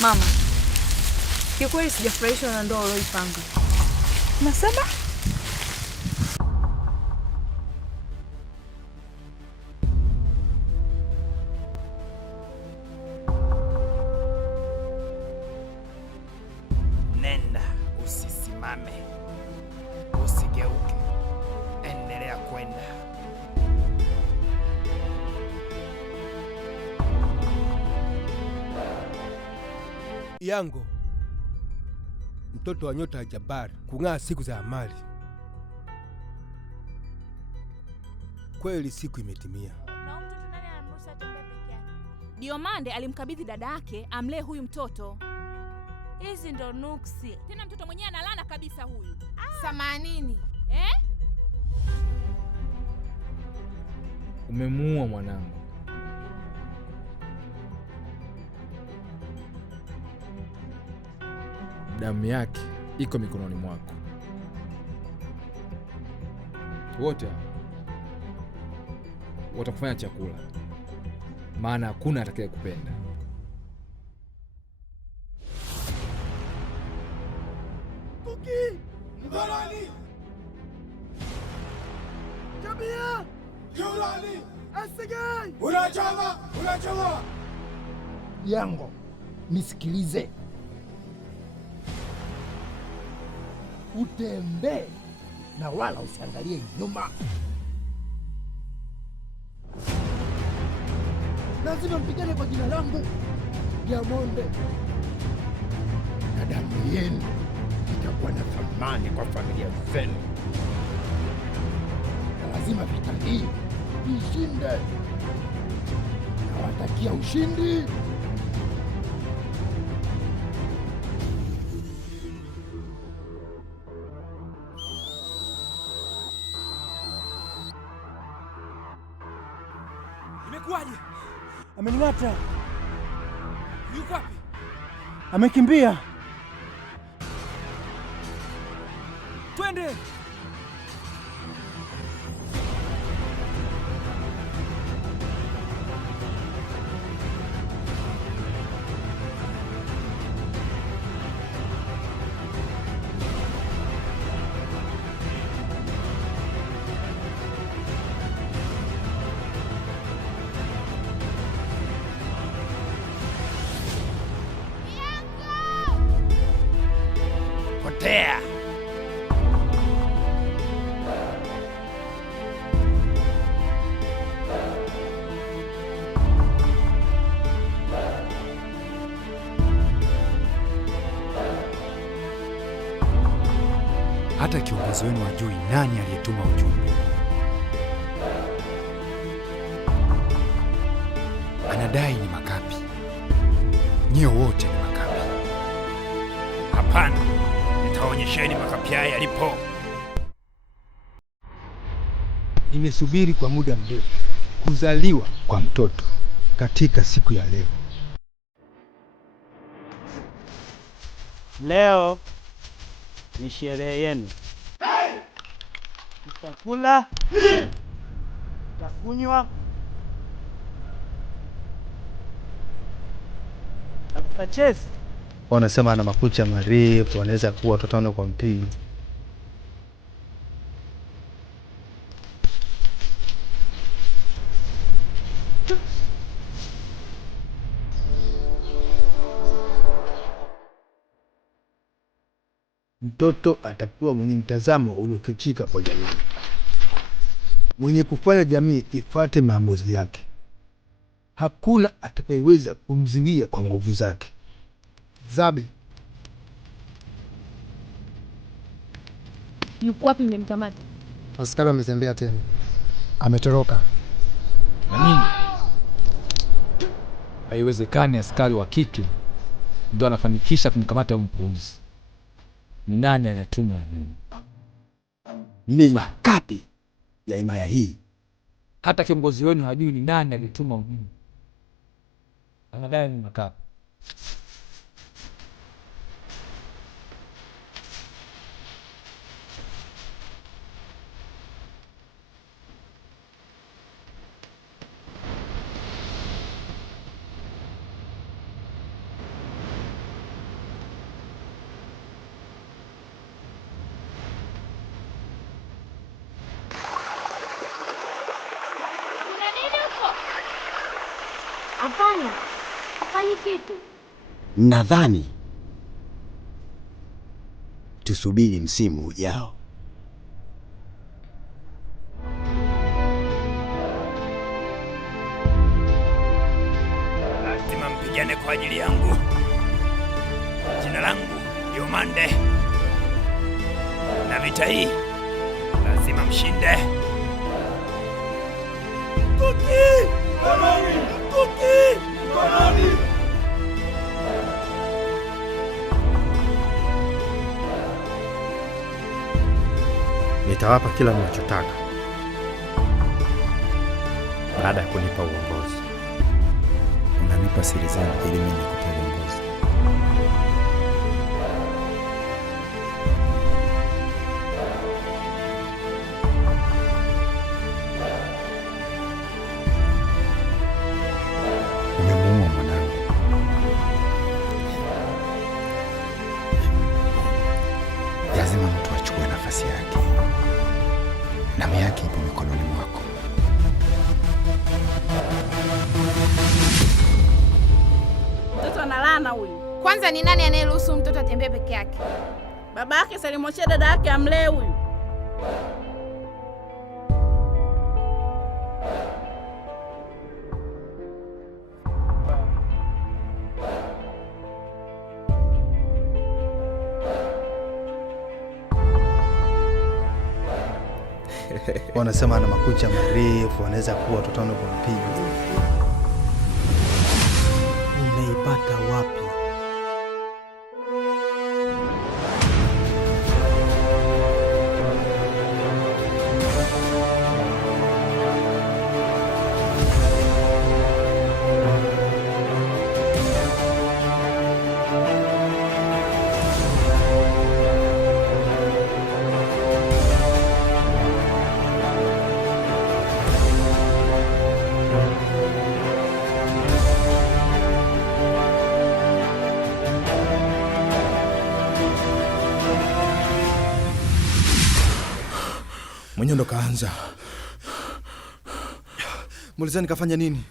Mama, kiukweli sijafurahishwa na ndoa uliyoipanga. Nasema? Nenda, usisimame. Usigeuke. Endelea kwenda. Yango, mtoto wa nyota ya Jabari, kung'aa siku za amali. Kweli siku imetimia. Na mtoto nani anamruhusu atembee peke yake? Diomande alimkabidhi dada yake amlee huyu mtoto. Hizi ndo nuksi. Tena mtoto mwenyewe analana kabisa huyu. Samanini. Umemuua mwanangu. Damu yake iko mikononi mwako. Wote watakufanya chakula, maana hakuna atakaye kupenda. Kuki! Mdhalali! Jamia! Yulali! Asigai! Unachoma! Yango, nisikilize. Utembee na wala usiangalie nyuma. Lazima mpigane kwa jina langu, Diamande, na damu yenu itakuwa na thamani kwa familia zenu, na lazima vita hii ishinde. Nawatakia ushindi. Imekuwaje? Amening'ata. Yuko wapi? Amekimbia. Twende! Potea. Hata kiongozi wenu hajui nani aliyetuma ujumbe. Anadai ni Makapi. Nyie wote ni Makapi. Hapana, nitaonyesheni Makapi haya yalipo. Nimesubiri kwa muda mrefu kuzaliwa kwa mtoto katika siku ya leo. Leo ni sherehe yenu. Tutakula, tutakunywa, na tutacheza. Wanasema ana makucha marefu, wanaweza kuwa watoto wano kwa mpigo. Mtoto atakuwa mwenye mtazamo uliofichika kwa jamii, mwenye kufanya jamii ifuate maamuzi yake. Hakuna atakayeweza kumzuia kwa nguvu zake. Zabi, Yuko wapi mmemkamata? askari amezembea tena. Ametoroka. Na nini? Haiwezekani askari wa kike ndio anafanikisha kumkamata mpuuzi. Nani anatuma? Ni Makapi ya himaya hii. Hata kiongozi wenu hajui ni nani alituma ujumbe. Anadai ni Makapi. Hapana, fanyi kitu. Nadhani tusubiri msimu ujao. Lazima mpigane kwa ajili yangu. Jina langu Diomande, na vita hii lazima mshinde. Mkuki! Mkononi! Mkuki! Mkononi! Nitawapa kila mnachotaka baada ya kunipa uongozi. Unanipa siri zangu ili mimi nikupe uongozi. Umemuua mwanangu. Lazima mtu achukue nafasi yake. Damu yake ipo mikononi mwako. Mtoto analana huyu. Kwanza ni nani anayeruhusu mtoto atembee peke yake? Baba yake salimwachia dada yake amlee huyu. Wanasema ana makucha marefu, anaweza kuwa watoto kumpiga. Umeipata wapi? Mwenye ndo kaanza. Mulizani kafanya nini?